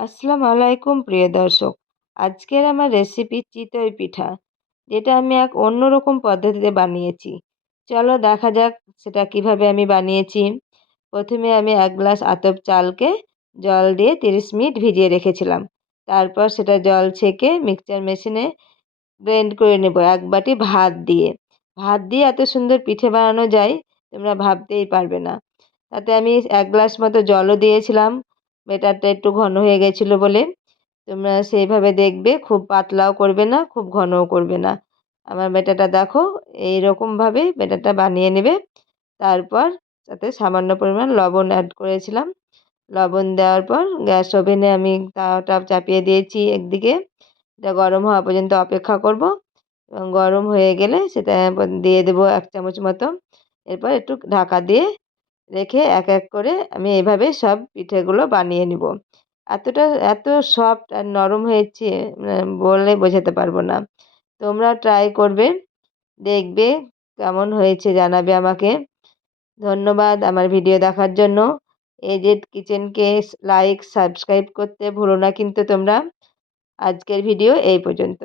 আসসালামু আলাইকুম, প্রিয় দর্শক। আজকের আমার রেসিপি চিতই পিঠা, যেটা আমি এক অন্যরকম পদ্ধতিতে বানিয়েছি। চলো দেখা যাক সেটা কীভাবে আমি বানিয়েছি। প্রথমে আমি এক গ্লাস আতপ চালকে জল দিয়ে তিরিশ মিনিট ভিজিয়ে রেখেছিলাম। তারপর সেটা জল ছেঁকে মিক্সচার মেশিনে ব্লেন্ড করে নেব এক বাটি ভাত দিয়ে। ভাত দিয়ে এত সুন্দর পিঠে বানানো যায়, তোমরা ভাবতেই পারবে না। তাতে আমি এক গ্লাস মতো জলও দিয়েছিলাম। ব্যাটারটা একটু ঘন হয়ে গেছিল বলে। তোমরা সেইভাবে দেখবে, খুব পাতলাও করবে না, খুব ঘনও করবে না। আমার ব্যাটারটা দেখো এই এইরকমভাবে ব্যাটারটা বানিয়ে নেবে। তারপর তাতে সামান্য পরিমাণ লবণ অ্যাড করেছিলাম। লবণ দেওয়ার পর গ্যাস ওভেনে আমি তাওয়াটা চাপিয়ে দিয়েছি একদিকে। এটা গরম হওয়া পর্যন্ত অপেক্ষা করব। এবং গরম হয়ে গেলে সেটা দিয়ে দেবো এক চামচ মতো। এরপর একটু ঢাকা দিয়ে রেখে এক এক করে আমি এভাবে সব পিঠেগুলো বানিয়ে নিব। এতটা, এত সফট আর নরম হয়েছে বলে বোঝাতে পারব না। তোমরা ট্রাই করবে, দেখবে কেমন হয়েছে, জানাবে আমাকে। ধন্যবাদ আমার ভিডিও দেখার জন্য। এজেড কিচেনকে লাইক সাবস্ক্রাইব করতে ভুলো না কিন্তু তোমরা। আজকের ভিডিও এই পর্যন্ত।